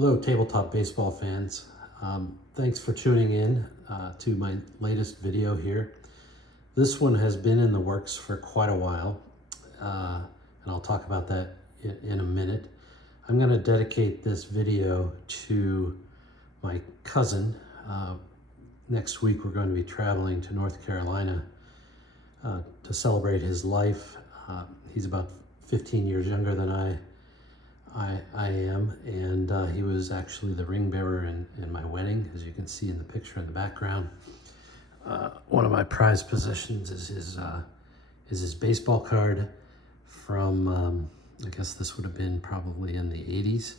Hello, tabletop baseball fans. Thanks for tuning in to my latest video here. This one has been in the works for quite a while, and I'll talk about that in a minute. I'm going to dedicate this video to my cousin. Next week we're going to be traveling to North Carolina to celebrate his life. He's about 15 years younger than I am, and he was actually the ring bearer in my wedding, as you can see in the picture in the background. One of my prized possessions is his baseball card from, I guess this would have been probably in the 80s.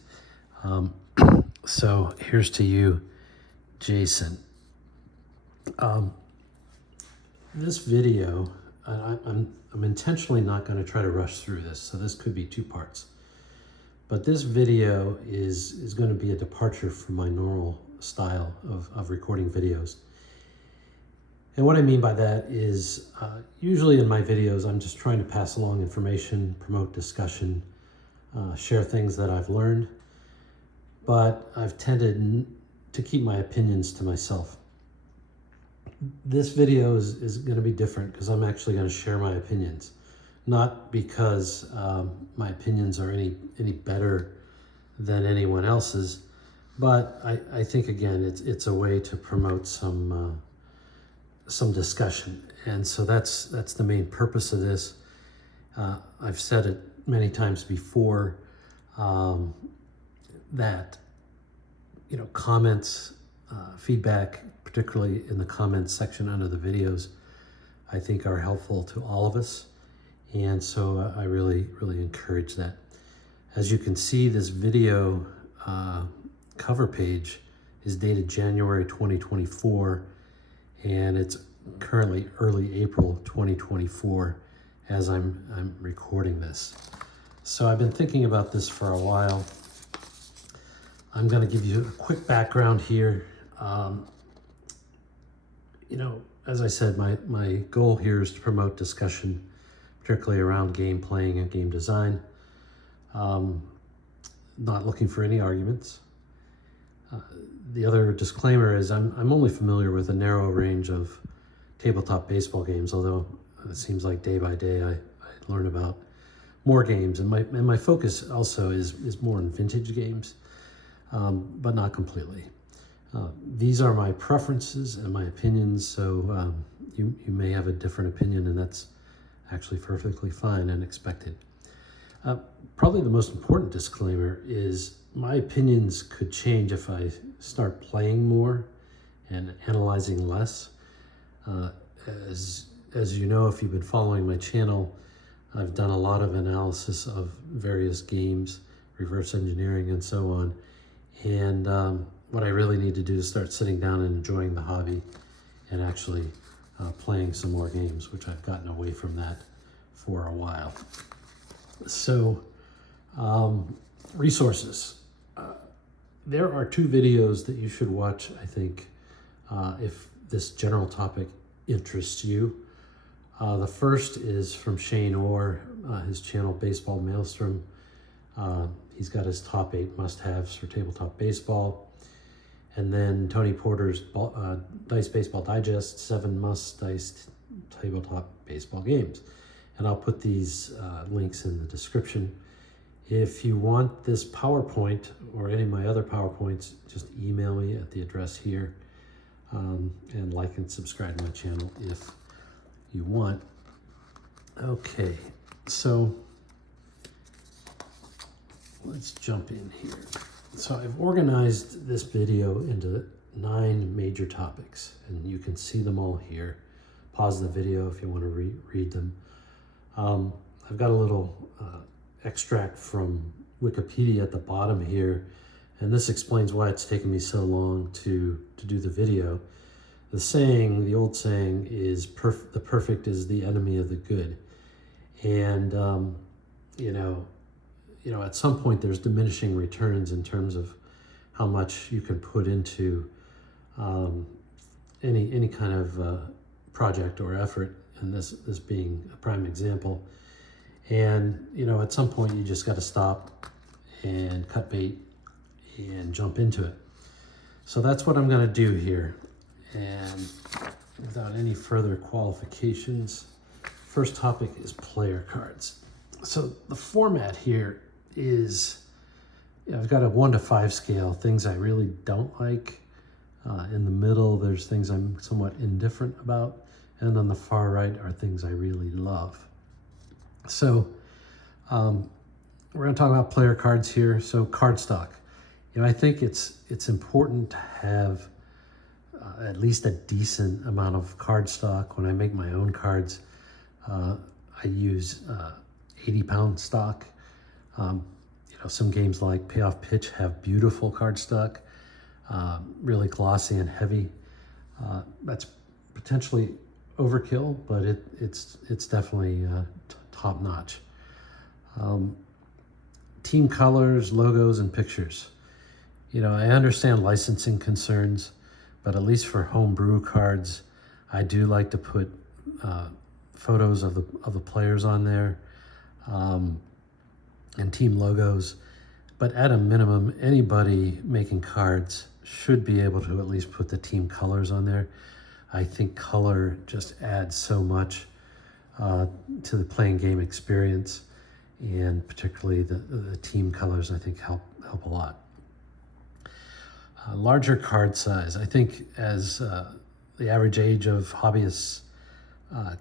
So here's to you, Jason. This video, I'm intentionally not going to try to rush through this, so this could be two parts. But this video is going to be a departure from my normal style of recording videos. And what I mean by that is usually in my videos, I'm just trying to pass along information, promote discussion, share things that I've learned. But I've tended to keep my opinions to myself. This video is going to be different because I'm actually going to share my opinions. Not because my opinions are any better than anyone else's, but I think again it's a way to promote some discussion, and so that's the main purpose of this. I've said it many times before that comments, feedback, particularly in the comments section under the videos, I think are helpful to all of us. And so I really encourage that. As you can see, this video cover page is dated January 2024, and it's currently early April 2024 as I'm recording this. So I've been thinking about this for a while. I'm going to give you a quick background here. As I said, my goal here is to promote discussion, particularly around game playing and game design. Not looking for any arguments. The other disclaimer is I'm only familiar with a narrow range of tabletop baseball games, although it seems like day by day I learn about more games. And my focus also is more on vintage games, but not completely. These are my preferences and my opinions, so you may have a different opinion, and that's actually perfectly fine and expected. Probably the most important disclaimer is my opinions could change if I start playing more and analyzing less. As you know, if you've been following my channel, I've done a lot of analysis of various games, reverse engineering and so on. And what I really need to do is start sitting down and enjoying the hobby and actually playing some more games, which I've gotten away from that for a while. So, resources. There are two videos that you should watch, I think, if this general topic interests you. The first is from Shane Orr, his channel Baseball Maelstrom. He's got his top 8 must-haves for tabletop baseball. And then Tony Porter's Dice Baseball Digest, 7 must-dice tabletop baseball games. And I'll put these links in the description. If you want this PowerPoint or any of my other PowerPoints, just email me at the address here, and like and subscribe to my channel if you want. Okay, so let's jump in here. So I've organized this video into 9 major topics, and you can see them all here. Pause the video if you want to read them. I've got a little extract from Wikipedia at the bottom here, and this explains why it's taken me so long to do the video. The old saying is the perfect is the enemy of the good. And, at some point there's diminishing returns in terms of how much you can put into any kind of project or effort, and this being a prime example. And at some point you just got to stop and cut bait and jump into it. So that's what I'm going to do here. And without any further qualifications, first topic is player cards. So the format here is, I've got a 1 to 5 scale, things I really don't like. In the middle, there's things I'm somewhat indifferent about. And on the far right are things I really love. So we're going to talk about player cards here. So cardstock. I think it's important to have at least a decent amount of cardstock. When I make my own cards, I use 80-pound stock. Some games like payoffpitch have beautiful cardstock, really glossy and heavy. That's potentially overkill, but it's definitely top notch. Team colors, logos, and pictures. I understand licensing concerns, but at least for homebrew cards, I do like to put photos of the players on there, and team logos. But at a minimum, anybody making cards should be able to at least put the team colors on there. I think color just adds so much to the playing game experience, and particularly the team colors, I think help a lot. Larger card size. I think as the average age of hobbyists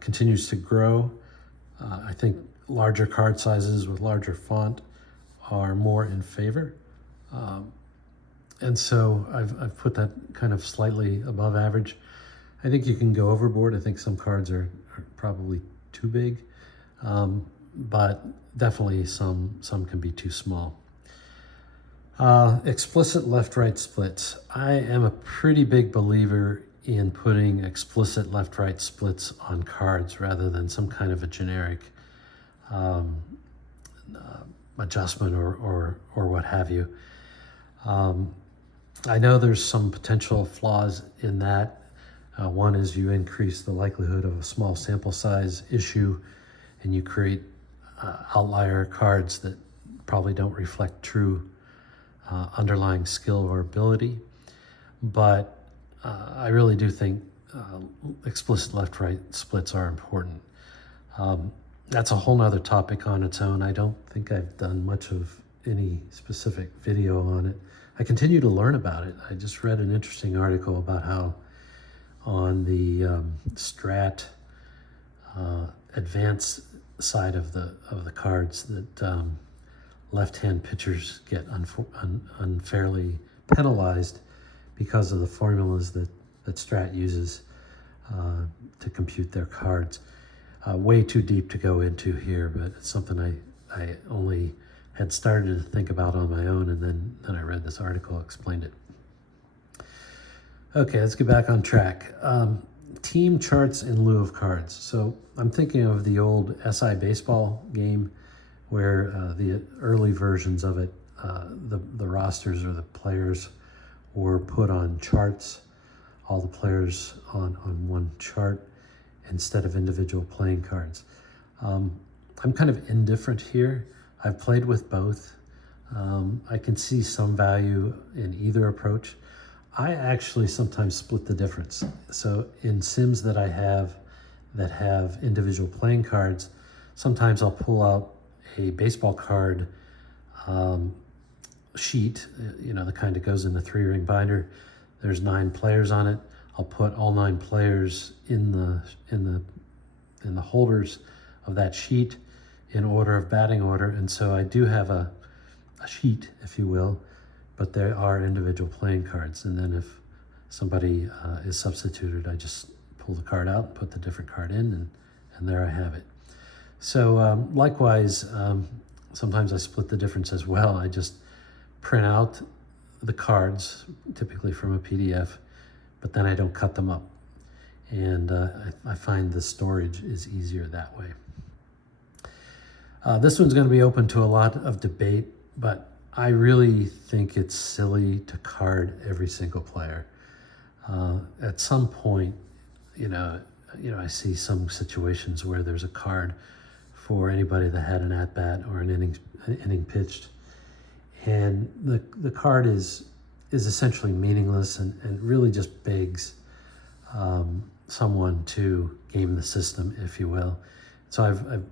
continues to grow, I think larger card sizes with larger font are more in favor. And so I've put that kind of slightly above average. I think you can go overboard. I think some cards are probably too big, but definitely some can be too small. Explicit left-right splits. I am a pretty big believer in putting explicit left-right splits on cards rather than some kind of a generic adjustment or what have you. I know there's some potential flaws in that. One is you increase the likelihood of a small sample size issue, and you create outlier cards that probably don't reflect true underlying skill or ability. But I really do think explicit left-right splits are important. That's a whole nother topic on its own. I don't think I've done much of any specific video on it. I continue to learn about it. I just read an interesting article about how on the strat advanced side of the cards that left-hand pitchers get unfairly penalized because of the formulas that strat uses to compute their cards. Way too deep to go into here, but it's something I only had started to think about on my own, and then I read this article explained it. Okay, let's get back on track. Team charts in lieu of cards. So I'm thinking of the old SI baseball game where the early versions of it, the rosters or the players were put on charts, all the players on one chart instead of individual playing cards. I'm kind of indifferent here. I've played with both. I can see some value in either approach. I actually sometimes split the difference. So in sims that I have that have individual playing cards, sometimes I'll pull out a baseball card sheet, the kind that goes in the 3-ring binder. There's 9 players on it. I'll put all 9 players in the holders of that sheet in order of batting order, and so I do have a sheet, if you will, but there are individual playing cards. And then if somebody is substituted, I just pull the card out, put the different card in, and there I have it. So likewise, sometimes I split the difference as well. I just print out the cards, typically from a PDF, but then I don't cut them up. And I find the storage is easier that way. This one's going to be open to a lot of debate, but I really think it's silly to card every single player. At some point, I see some situations where there's a card for anybody that had an at-bat or an inning pitched, And the card is essentially meaningless and really just begs someone to game the system, if you will. So I've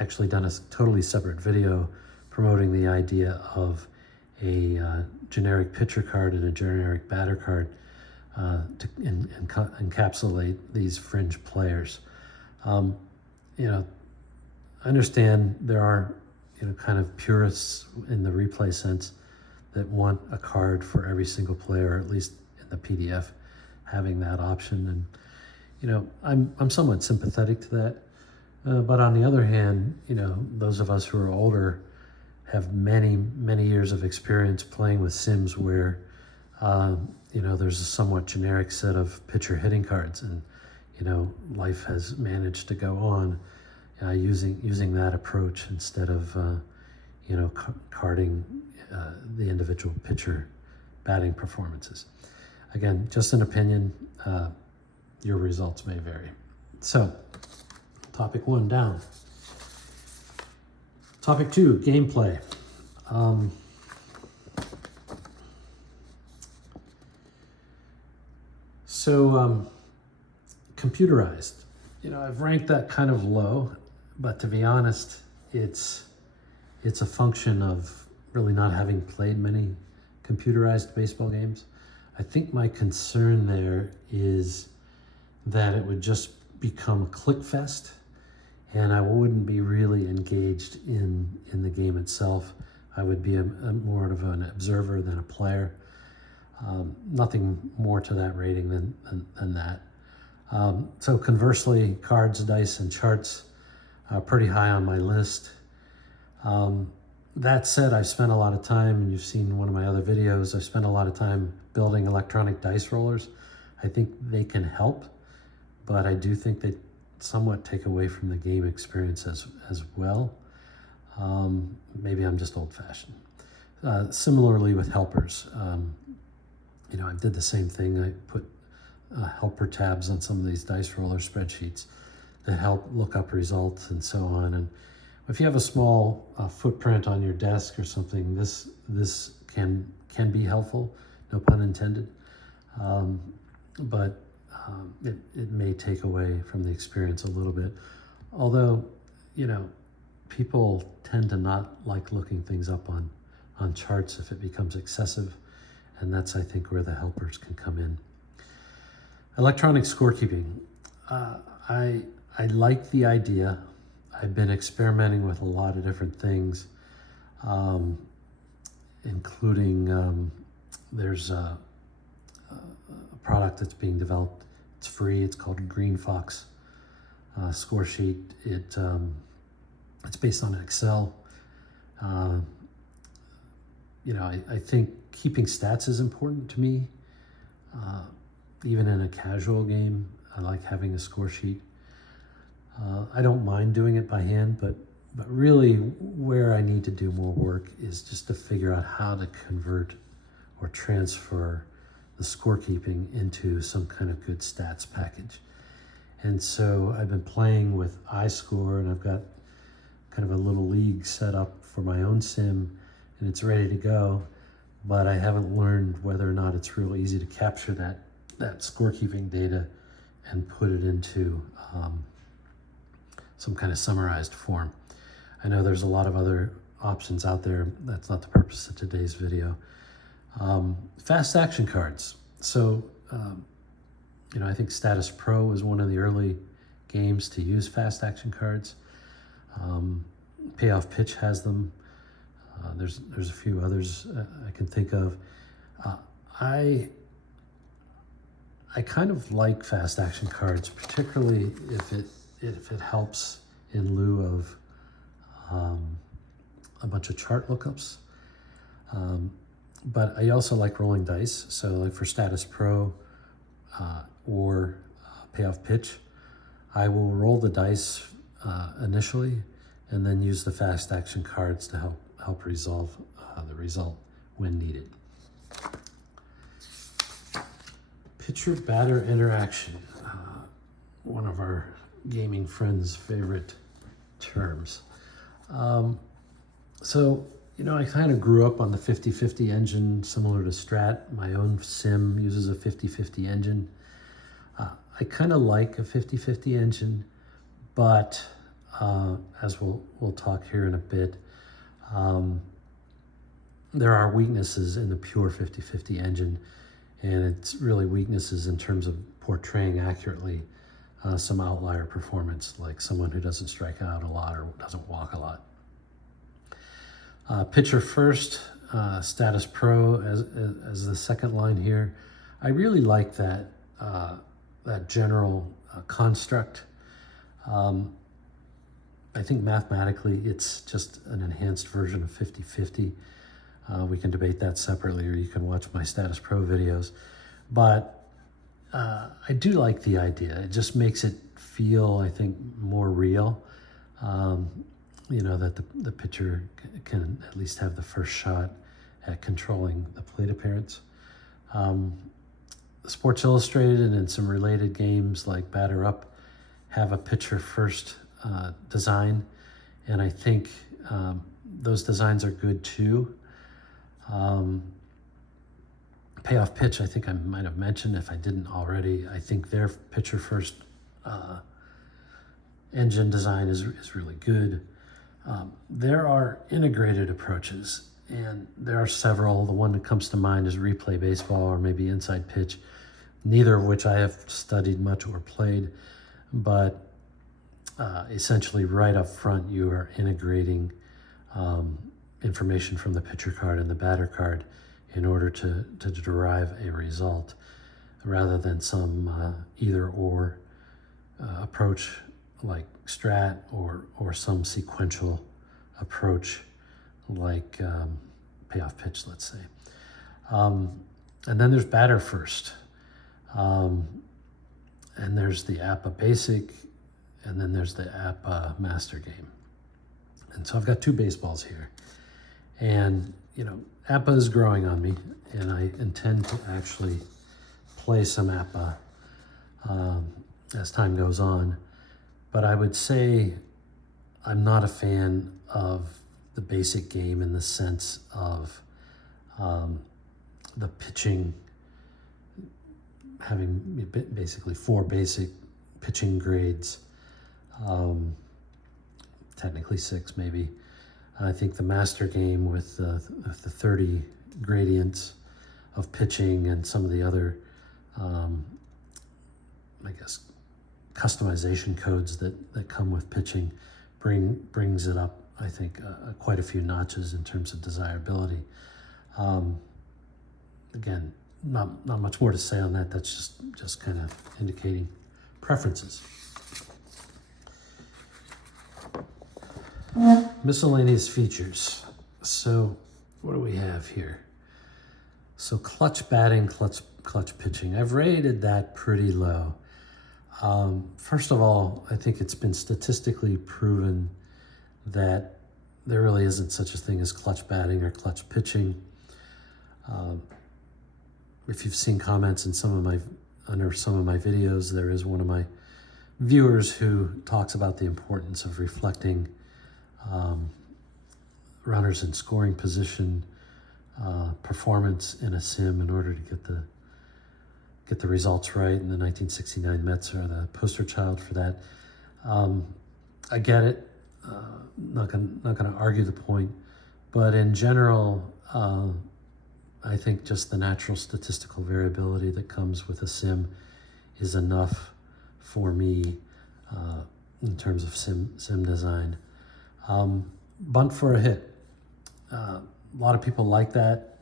actually done a totally separate video promoting the idea of a generic pitcher card and a generic batter card to encapsulate these fringe players. You know, I understand there are, you know, kind of purists in the replay sense that want a card for every single player, or at least in the PDF, having that option. And, you know, I'm somewhat sympathetic to that. But on the other hand, you know, those of us who are older have many years of experience playing with sims where, you know, there's a somewhat generic set of pitcher hitting cards, and, you know, life has managed to go on using that approach instead of, you know, carding the individual pitcher batting performances. Again, just an opinion. Your results may vary. So, topic 1 down. Topic 2, gameplay. Computerized. You know, I've ranked that kind of low, but to be honest, it's a function of really not having played many computerized baseball games. I think my concern there is that it would just become a click fest, and I wouldn't be really engaged in the game itself. I would be more of an observer than a player. Nothing more to that rating than that. So conversely, cards, dice, and charts are pretty high on my list. That said, I've spent a lot of time, and you've seen one of my other videos, I've spent a lot of time building electronic dice rollers. I think they can help, but I do think they somewhat take away from the game experience as well. Maybe I'm just old-fashioned. Similarly with helpers, you know, I did the same thing. I put helper tabs on some of these dice roller spreadsheets that help look up results and so on. And if you have a small footprint on your desk or something, this can be helpful, no pun intended. But it may take away from the experience a little bit. Although, you know, people tend to not like looking things up on charts if it becomes excessive. And that's, I think, where the helpers can come in. Electronic scorekeeping. I like the idea. I've been experimenting with a lot of different things, including there's a product that's being developed. It's free. It's called Green Fox score sheet. It's based on Excel. You know, I think keeping stats is important to me. Even in a casual game, I like having a score sheet. I don't mind doing it by hand, but really where I need to do more work is just to figure out how to convert or transfer the scorekeeping into some kind of good stats package. And so I've been playing with iScore, and I've got kind of a little league set up for my own sim, and it's ready to go, but I haven't learned whether or not it's real easy to capture that scorekeeping data and put it into some kind of summarized form. I know there's a lot of other options out there. That's not the purpose of today's video. Fast action cards. So, you know, I think statispro was one of the early games to use fast action cards. Payoffpitch has them. There's a few others I can think of. I kind of like fast action cards, particularly if it helps in lieu of a bunch of chart lookups. But I also like rolling dice. So like for statispro or payoffpitch, I will roll the dice initially and then use the fast action cards to help resolve the result when needed. Pitcher batter interaction, one of our gaming friends' favorite terms. So, You know, I kind of grew up on the 50/50 engine, similar to Strat. My own sim uses a 50/50 engine. I kind of like a 50/50 engine, but as we'll talk here in a bit, there are weaknesses in the pure 50/50 engine, and it's really weaknesses in terms of portraying accurately some outlier performance, like someone who doesn't strike out a lot or doesn't walk a lot. Pitcher first, status pro as the second line here. I really like that that general construct. I think mathematically it's just an enhanced version of 50/50. We can debate that separately, or you can watch my status pro videos. But I do like the idea. It just makes it feel, I think, more real. You know, that the pitcher can at least have the first shot at controlling the plate appearance. Sports Illustrated and in some related games like Batter Up have a pitcher first design, and I think those designs are good too. Payoff Pitch, I think I might have mentioned, if I didn't already, I think their pitcher first engine design is really good. There are integrated approaches, and there are several. The one that comes to mind is replay baseball or maybe inside pitch, neither of which I have studied much or played, but essentially right up front you are integrating information from the pitcher card and the batter card in order to derive a result, rather than some either or approach like Strat or some sequential approach like Payoff Pitch, let's say. And then there's Batter First. And there's the apba Basic, and then there's the apba Master Game. And so I've got two baseballs here. And, you know, apba is growing on me, and I intend to actually play some apba as time goes on. But I would say I'm not a fan of the basic game in the sense of the pitching, having basically 4 basic pitching grades, technically 6 maybe. I think the master game with the 30 gradients of pitching and some of the other, I guess, customization codes that come with pitching brings it up, I think, quite a few notches in terms of desirability. Again, not much more to say on that. That's just kind of indicating preferences. Miscellaneous features. So what do we have here? So clutch batting, clutch pitching. I've rated that pretty low. First of all, I think it's been statistically proven that there really isn't such a thing as clutch batting or clutch pitching. If you've seen comments in under some of my videos, there is one of my viewers who talks about the importance of reflecting runners in scoring position, performance in a sim in order to get the results right. And the 1969 Mets are the poster child for that. I get it. Not gonna argue the point, but in general, I think just the natural statistical variability that comes with a sim is enough for me in terms of sim design. Bunt for a hit. A lot of people like that.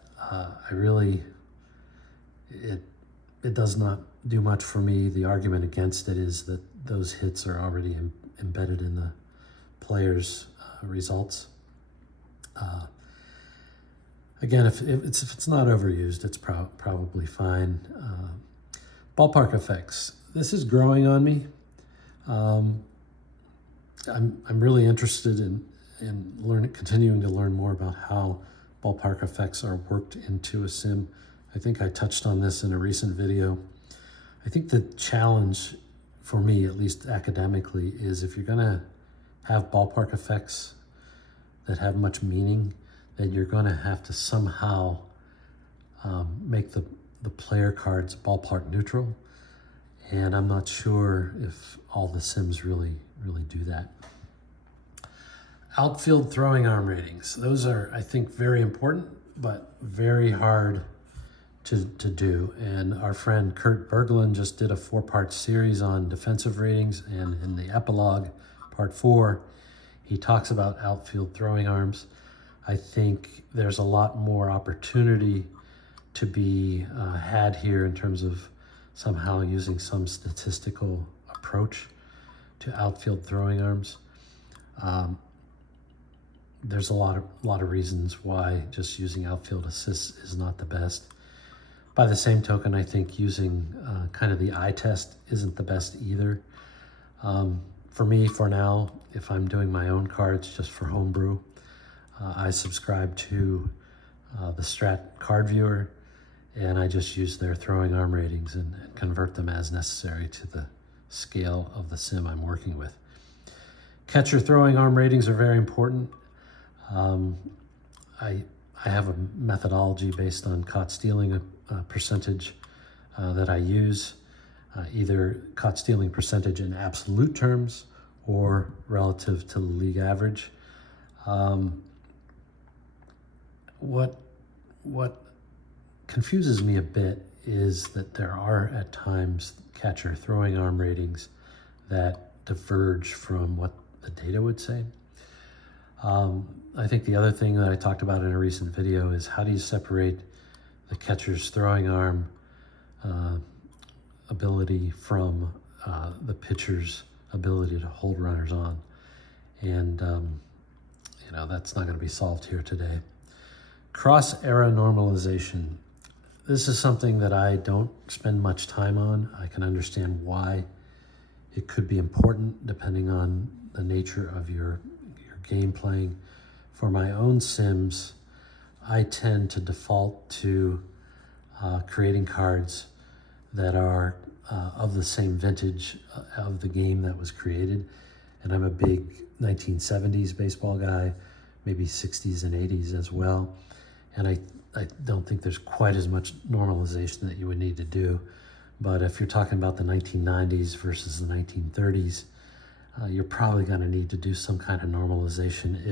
It does not do much for me. The argument against it is that those hits are already embedded in the player's results. Again, if it's not overused, it's probably fine. Ballpark effects. This is growing on me. I'm really interested in continuing to learn more about how ballpark effects are worked into a sim. I think I touched on this in a recent video. I think the challenge for me, at least academically, is if you're gonna have ballpark effects that have much meaning, then you're going to have to somehow make the player cards ballpark neutral. And I'm not sure if all the sims really do that. Outfield throwing arm ratings. Those are, I think, very important, but very hard to do. And our friend Kurt Berglund just did a 4-part series on defensive ratings, and in the epilogue, part 4, he talks about outfield throwing arms. I think there's a lot more opportunity to be had here in terms of somehow using some statistical approach to outfield throwing arms. There's a lot of reasons why just using outfield assists is not the best. By the same token, I think using kind of the eye test isn't the best either. For me, for now, if I'm doing my own cards just for homebrew, I subscribe to the Strat card viewer, and I just use their throwing arm ratings and convert them as necessary to the scale of the sim I'm working with. Catcher throwing arm ratings are very important. I have a methodology based on caught stealing percentage that I use, either caught stealing percentage in absolute terms or relative to the league average. What confuses me a bit is that there are at times catcher throwing arm ratings that diverge from what the data would say. I think the other thing that I talked about in a recent video is how do you separate the catcher's throwing arm ability from the pitcher's ability to hold runners on. And, that's not going to be solved here today. Cross-era normalization. This is something that I don't spend much time on. I can understand why it could be important depending on the nature of your game playing. For my own sims, I tend to default to creating cards that are of the same vintage of the game that was created. And I'm a big 1970s baseball guy, maybe 60s and 80s as well. And I don't think there's quite as much normalization that you would need to do. But if you're talking about the 1990s versus the 1930s, you're probably going to need to do some kind of normalization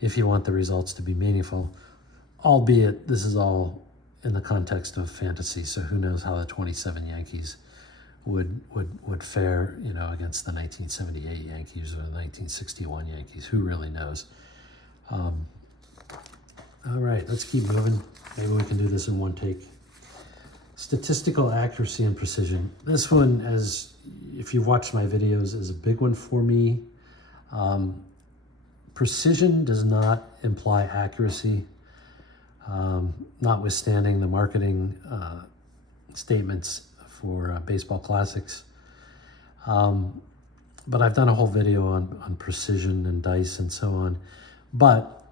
if you want the results to be meaningful, albeit this is all in the context of fantasy, so who knows how the 27 Yankees would fare, against the 1978 Yankees or the 1961 Yankees. Who really knows? All right, let's keep moving. Maybe we can do this in one take. Statistical accuracy and precision. This one, as if you've watched my videos, is a big one for me. Precision does not imply accuracy, notwithstanding the marketing statements for baseball classics. But I've done a whole video on precision and dice and so on. But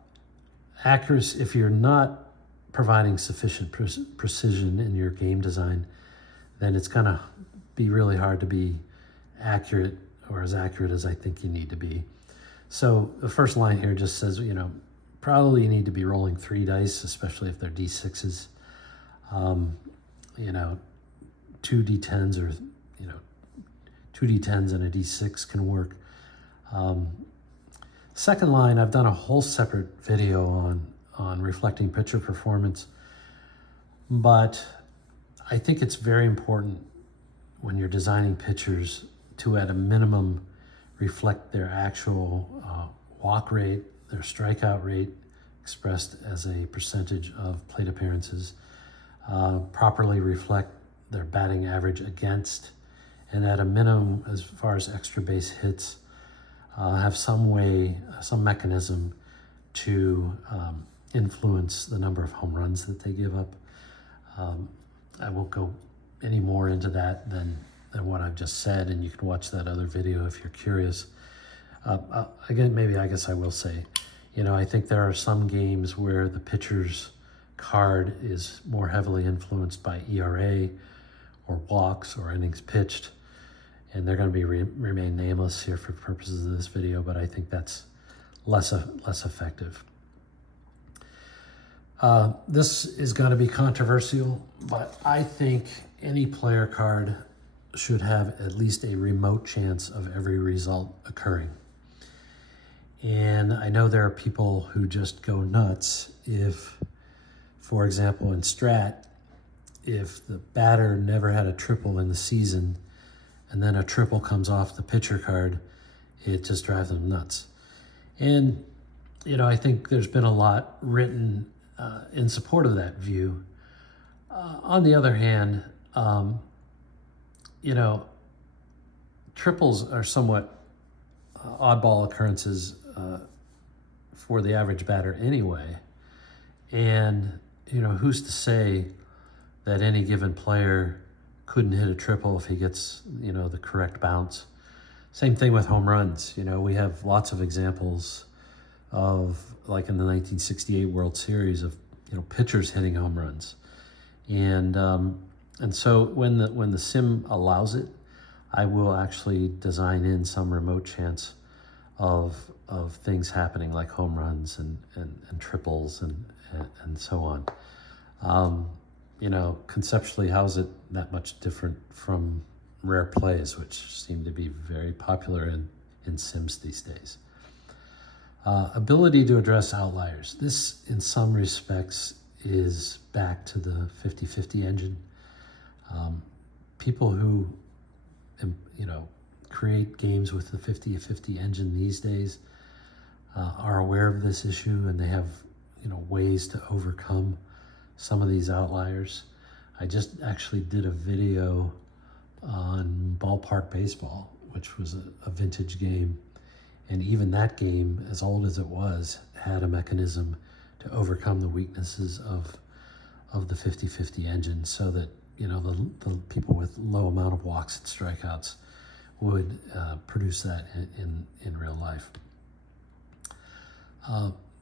accuracy, if you're not providing sufficient precision in your game design, then it's going to be really hard to be accurate, or as accurate as I think you need to be. So the first line here just says, probably you need to be rolling 3 dice, especially if they're D6s. 2 D10s or, 2 D10s and a D6 can work. Second line, I've done a whole separate video on reflecting pitcher performance, but I think it's very important when you're designing pitchers to, at a minimum, reflect their actual walk rate, their strikeout rate, expressed as a percentage of plate appearances, properly reflect their batting average against, and at a minimum, as far as extra base hits, have some mechanism to influence the number of home runs that they give up. I won't go any more into that than what I've just said, and you can watch that other video if you're curious. Again, maybe I guess I will say, I think there are some games where the pitcher's card is more heavily influenced by ERA or walks or innings pitched, and they're going to be remain nameless here for purposes of this video, but I think that's less effective. This is going to be controversial, but I think any player card should have at least a remote chance of every result occurring. And I know there are people who just go nuts if, for example, in Strat, if the batter never had a triple in the season and then a triple comes off the pitcher card, it just drives them nuts. And, I think there's been a lot written in support of that view. On the other hand, triples are somewhat oddball occurrences for the average batter anyway. And, who's to say that any given player couldn't hit a triple if he gets, the correct bounce? Same thing with home runs. We have lots of examples of, like in the 1968 World Series, of, pitchers hitting home runs. And so when the sim allows it, I will actually design in some remote chance of things happening, like home runs and triples and so on. Conceptually, how is it that much different from rare plays, which seem to be very popular in sims these days? Ability to address outliers. This, in some respects, is back to the 50-50 engine. People who, create games with the 50-50 engine these days are aware of this issue, and they have, ways to overcome some of these outliers. I just actually did a video on ballpark baseball, which was a vintage game. And even that game, as old as it was, had a mechanism to overcome the weaknesses of the 50-50 engine, so that, the people with low amount of walks and strikeouts would produce that in real life.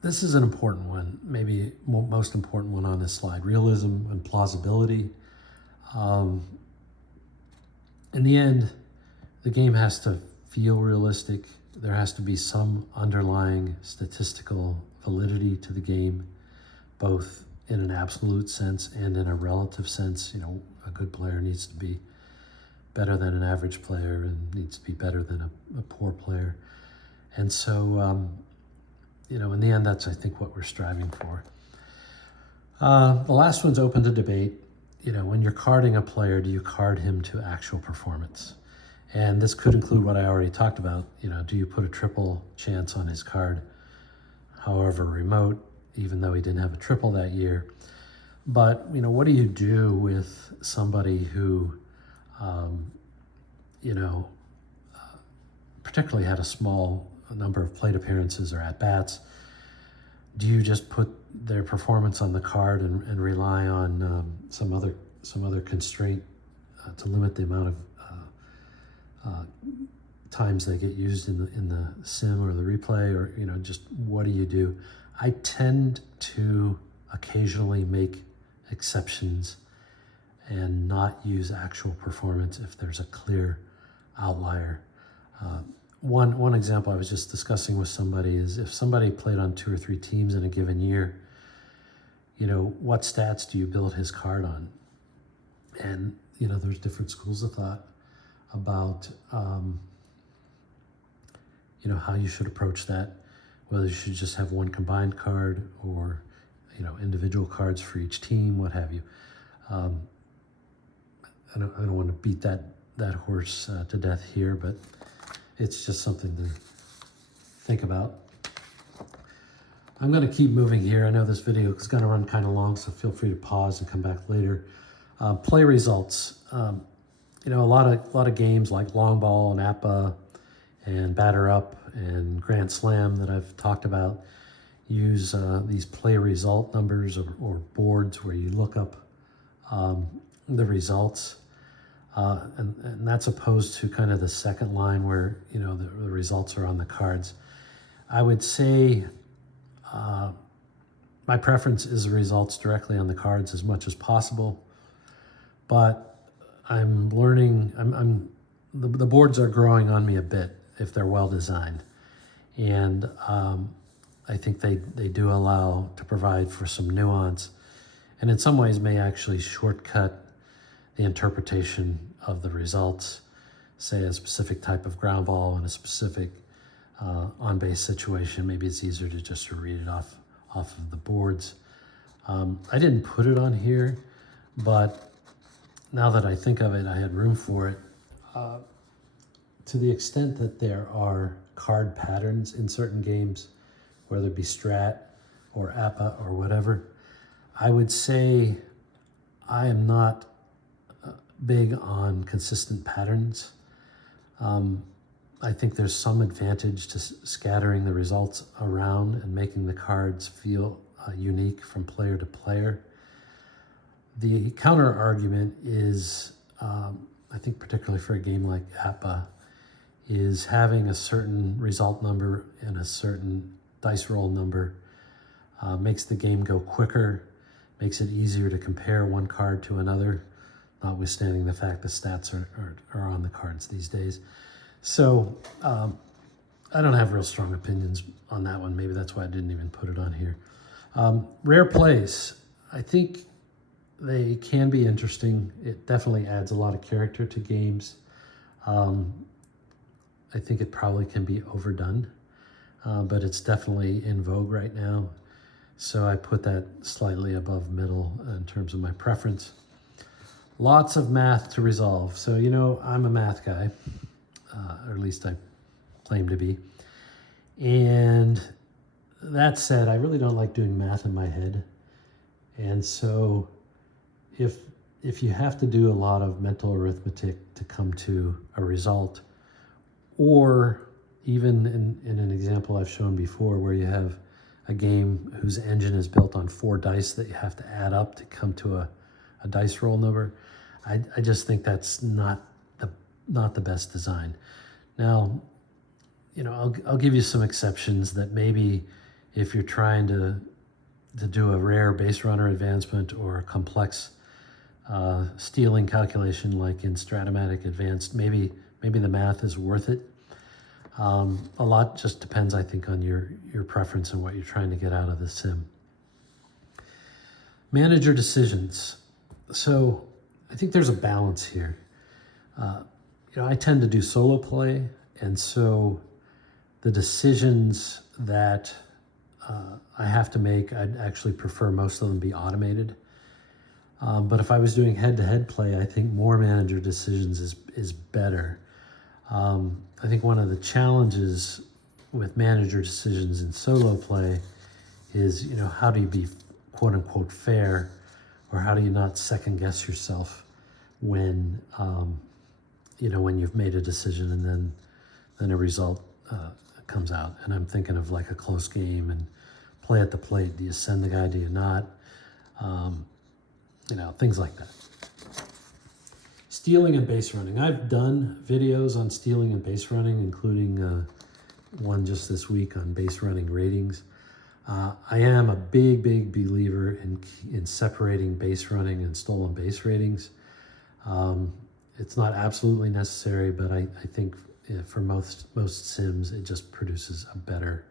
This is an important one, maybe most important one on this slide: realism and plausibility. In the end, the game has to feel realistic. There has to be some underlying statistical validity to the game, both in an absolute sense and in a relative sense. A good player needs to be better than an average player and needs to be better than a poor player. And so, in the end, that's, I think, what we're striving for. The last one's open to debate. When you're carding a player, do you card him to actual performance? And this could include what I already talked about. Do you put a triple chance on his card, however remote, even though he didn't have a triple that year? But, what do you do with somebody who, particularly had a small number of plate appearances or at-bats? Do you just put their performance on the card and rely on some other constraint to limit the amount of times they get used in the sim or the replay? Or just what do you do? I tend to occasionally make exceptions and not use actual performance if there's a clear outlier. One example I was just discussing with somebody is, if somebody played on 2 or 3 teams in a given year, what stats do you build his card on? And there's different schools of thought about how you should approach that, whether you should just have one combined card or individual cards for each team, what have you. I don't want to beat that horse to death here, but it's just something to think about. I'm going to keep moving here. I know this video is going to run kind of long, so feel free to pause and come back later. Play results. A lot of games like long ball and apba and batter up and grandslam that I've talked about use these play result numbers or boards where you look up the results. And that's opposed to kind of the second line where, the results are on the cards. I would say my preference is the results directly on the cards as much as possible. But I'm learning, the boards are growing on me a bit if they're well designed. And I think they do allow to provide for some nuance, and in some ways may actually shortcut the interpretation of the results, say a specific type of ground ball in a specific on-base situation. Maybe it's easier to just read it off of the boards. I didn't put it on here, but now that I think of it, I had room for it. To the extent that there are card patterns in certain games, whether it be strat or apba or whatever, I would say I am not big on consistent patterns. I think there's some advantage to scattering the results around and making the cards feel unique from player to player. The counter argument is, I think particularly for a game like apba, is having a certain result number and a certain dice roll number makes the game go quicker, makes it easier to compare one card to another, notwithstanding the fact the stats are on the cards these days. So I don't have real strong opinions on that one. Maybe that's why I didn't even put it on here. Rare plays, I think they can be interesting. It definitely adds a lot of character to games. I think it probably can be overdone, but it's definitely in vogue right now. So I put that slightly above middle in terms of my preference. Lots of math to resolve. So, you know, I'm a math guy, or at least I claim to be. And that said, I really don't like doing math in my head. And so if you have to do a lot of mental arithmetic to come to a result, or even in an example I've shown before where you have a game whose engine is built on 4 dice that you have to add up to come to a dice roll number, I just think that's not the best design. Now, you know, I'll give you some exceptions that maybe if you're trying to do a rare base runner advancement or a complex stealing calculation like in Stratomatic Advanced, maybe the math is worth it. A lot just depends, I think, on your preference and what you're trying to get out of the sim. Manager decisions. So I think there's a balance here. You know, I tend to do solo play, and so the decisions that I have to make, I'd actually prefer most of them be automated. But if I was doing head-to-head play, I think more manager decisions is better. I think one of the challenges with manager decisions in solo play is, you know, how do you be quote-unquote fair, or how do you not second-guess yourself when, you know, when you've made a decision and then a result comes out. And I'm thinking of like a close game and play at the plate. Do you send the guy? Do you not? You know, things like that. Stealing and base running. I've done videos on stealing and base running, including one just this week on base running ratings. I am a big believer in separating base running and stolen base ratings. It's not absolutely necessary, but I think for most sims, it just produces a better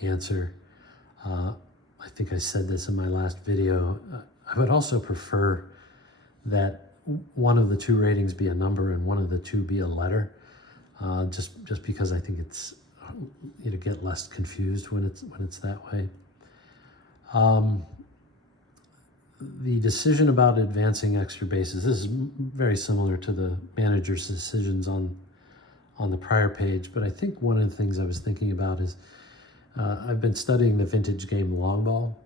answer. I think I said this in my last video. I would also prefer that one of the 2 ratings be a number and one of the 2 be a letter, just because I think it's, you know, get less confused when it's that way. The decision about advancing extra bases, this is very similar to the manager's decisions on the prior page, but I think one of the things I was thinking about is I've been studying the vintage game long ball,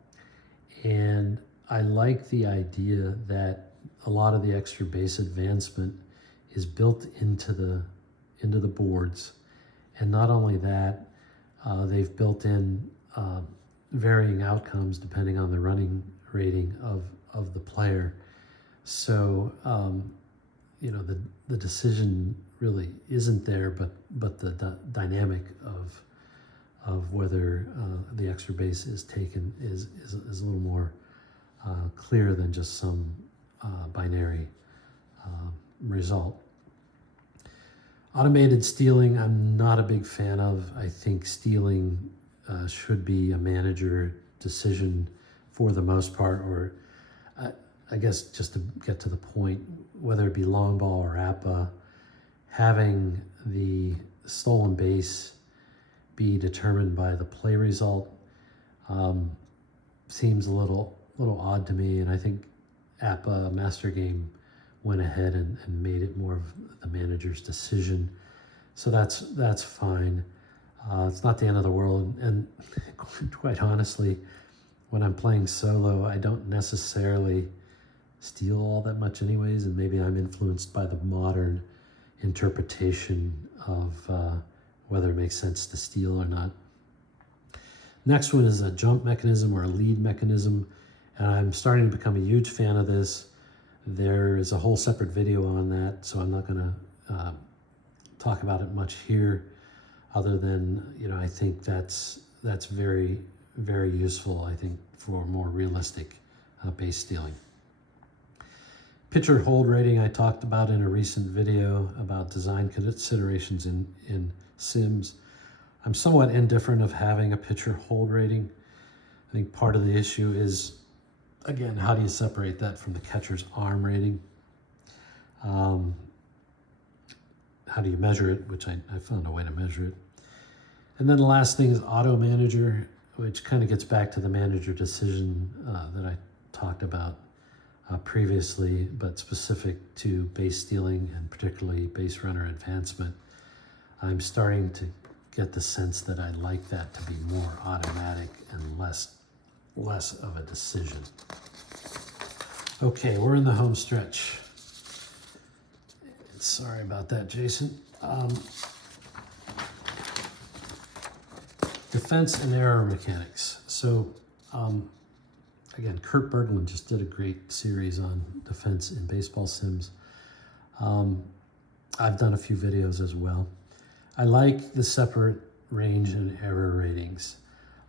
and I like the idea that a lot of the extra base advancement is built into the boards. And not only that, they've built in varying outcomes depending on the running rating of the player. So, you know, the decision really isn't there, but the dynamic of whether the extra base is taken is a little more clear than just some binary result. Automated stealing, I'm not a big fan of. I think stealing should be a manager decision for the most part, or I guess just to get to the point, whether it be long ball or apba, having the stolen base be determined by the play result seems a little odd to me, and I think appa Master Game went ahead and made it more of the manager's decision. So that's fine. It's not the end of the world, and quite honestly, when I'm playing solo, I don't necessarily steal all that much anyways, and maybe I'm influenced by the modern interpretation of whether it makes sense to steal or not. Next one is a jump mechanism or a lead mechanism, and I'm starting to become a huge fan of this. There is a whole separate video on that, so I'm not going to talk about it much here, other than, you know, I think that's very, very useful, I think, for more realistic base stealing. Pitcher hold rating I talked about in a recent video about design considerations in Sims. I'm somewhat indifferent of having a pitcher hold rating. I think part of the issue is, again, how do you separate that from the catcher's arm rating? How do you measure it, which I found a way to measure it. And then the last thing is auto manager, which kind of gets back to the manager decision that I talked about previously, but specific to base stealing and particularly base runner advancement. I'm starting to get the sense that I like that to be more automatic and less of a decision. Okay, we're in the home stretch. Sorry about that, Jason. Defense and error mechanics. So, again, Kurt Berglund just did a great series on defense in baseball sims. I've done a few videos as well. I like the separate range and error ratings.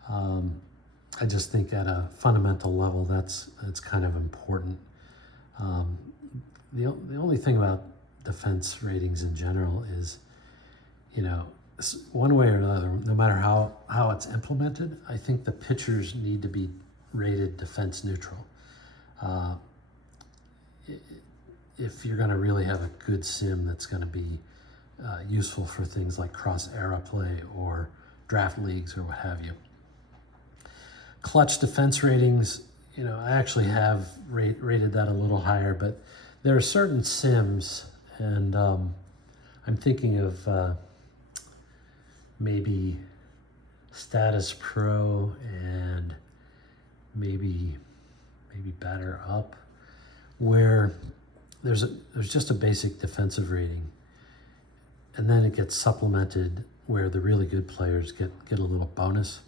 I just think at a fundamental level, that's kind of important. The only thing about defense ratings in general is, you know, one way or another, no matter how it's implemented, I think the pitchers need to be rated defense neutral. If you're going to really have a good sim that's going to be useful for things like cross-era play or draft leagues or what have you. Clutch defense ratings, you know, I actually have rated that a little higher, but there are certain sims, and I'm thinking of maybe statispro and maybe batter up, where there's just a basic defensive rating, and then it gets supplemented where the really good players get a little bonus.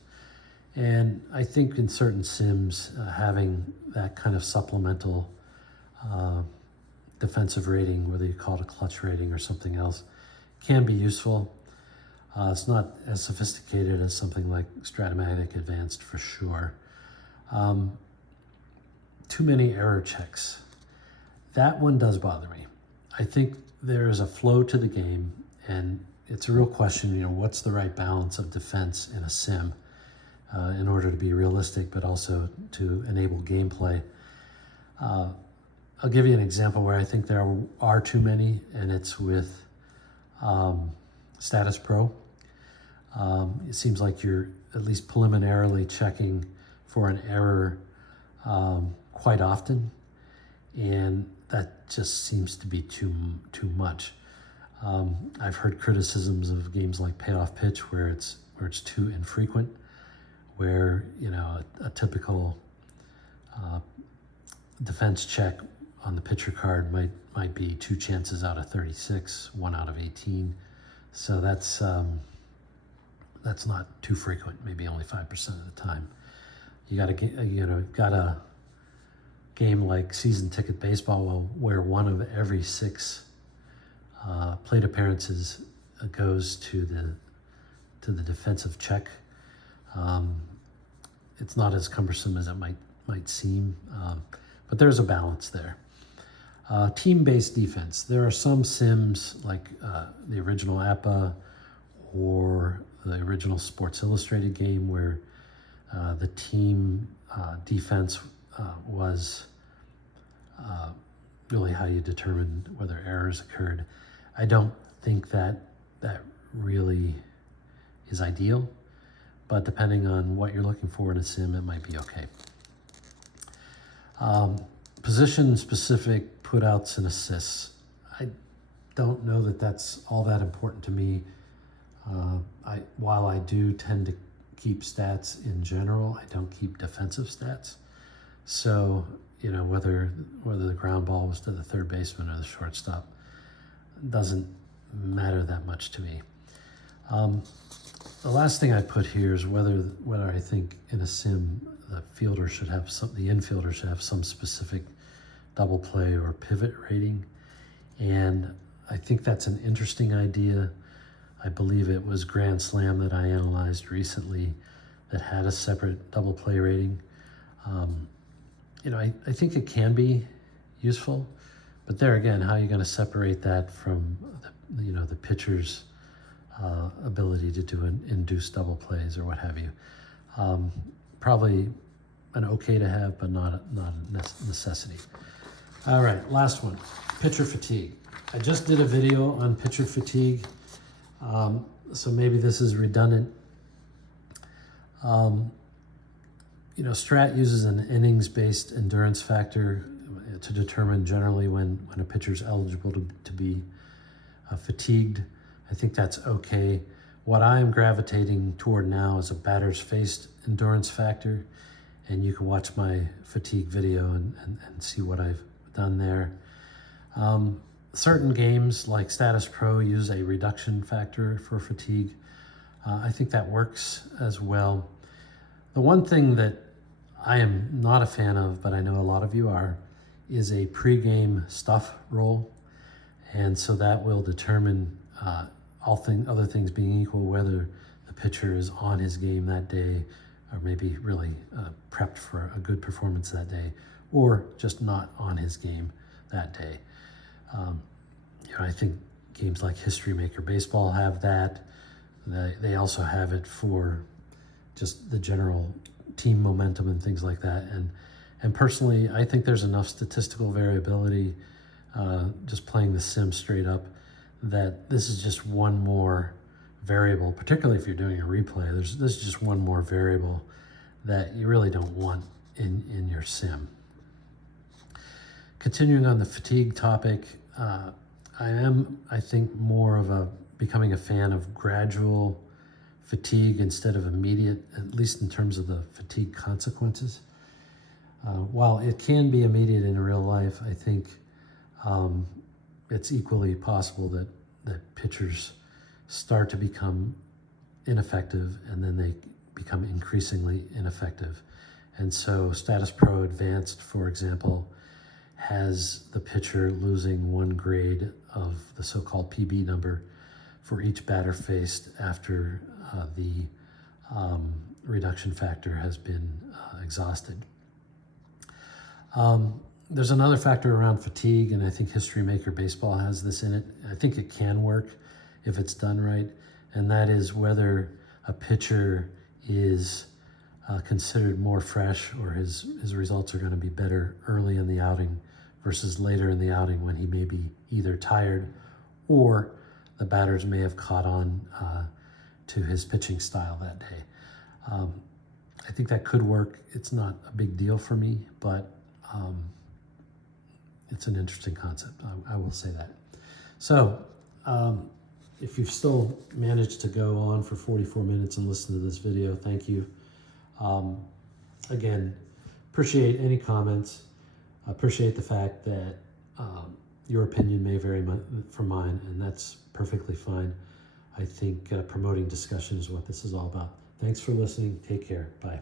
And I think in certain sims, having that kind of supplemental defensive rating, whether you call it a clutch rating or something else, can be useful. It's not as sophisticated as something like Stratomatic Advanced for sure. Too many error checks. That one does bother me. I think there is a flow to the game, and it's a real question, you know, what's the right balance of defense in a sim in order to be realistic, but also to enable gameplay. I'll give you an example where I think there are too many, and it's with statispro. It seems like you're at least preliminarily checking for an error quite often, and that just seems to be too much. I've heard criticisms of games like payoffpitch where it's too infrequent, where, you know, a typical defense check on the pitcher card might be 2 chances out of 36, 1 out of 18. So that's not too frequent, maybe only 5% of the time. You got a game like season ticket baseball where 1 of every 6 plate appearances goes to the defensive check. It's not as cumbersome as it might seem, but there's a balance there. Team-based defense. There are some sims like the original appa or the original Sports Illustrated game where the team defense was really how you determined whether errors occurred. I don't think that really is ideal, but depending on what you're looking for in a sim, it might be okay. Position-specific putouts and assists. I don't know that that's all that important to me. While I do tend to keep stats in general, I don't keep defensive stats. So, you know, whether the ground ball was to the third baseman or the shortstop doesn't matter that much to me. The last thing I put here is whether I think in a sim the infielder should have some specific double play or pivot rating, and I think that's an interesting idea. I believe it was Grandslam that I analyzed recently that had a separate double play rating. You know, I think it can be useful, but there again, how are you going to separate that from the pitcher's ability to do induce double plays or what have you? Probably an okay to have, but not a necessity. All right, last one, pitcher fatigue. I just did a video on pitcher fatigue, so maybe this is redundant. You know, Strat uses an innings-based endurance factor to determine generally when a pitcher's eligible to be fatigued. I think that's okay. What I am gravitating toward now is a batter's faced endurance factor, and you can watch my fatigue video and see what I've done there. Certain games like statispro use a reduction factor for fatigue. I think that works as well. The one thing that I am not a fan of, but I know a lot of you are, is a pregame stuff roll. And so that will determine other things being equal, whether the pitcher is on his game that day or maybe really prepped for a good performance that day, or just not on his game that day. You know, I think games like History Maker Baseball have that. They also have it for just the general team momentum and things like that. And personally, I think there's enough statistical variability just playing the sim straight up that this is just one more variable, particularly if you're doing a replay. This is just one more variable that you really don't want in your sim. Continuing on the fatigue topic, I think, more of becoming a fan of gradual fatigue instead of immediate, at least in terms of the fatigue consequences. While it can be immediate in real life, I think it's equally possible that pitchers start to become ineffective and then they become increasingly ineffective. And so statispro Advanced, for example, has the pitcher losing 1 grade of the so-called PB number for each batter faced after the reduction factor has been exhausted. There's another factor around fatigue, and I think History Maker Baseball has this in it. I think it can work if it's done right, and that is whether a pitcher is considered more fresh or his results are going to be better early in the outing versus later in the outing when he may be either tired or the batters may have caught on to his pitching style that day. I think that could work. It's not a big deal for me, but it's an interesting concept. I will say that. So if you've still managed to go on for 44 minutes and listen to this video, thank you. Again, appreciate any comments. Appreciate the fact that your opinion may vary from mine, and that's perfectly fine. I think promoting discussion is what this is all about. Thanks for listening. Take care. Bye.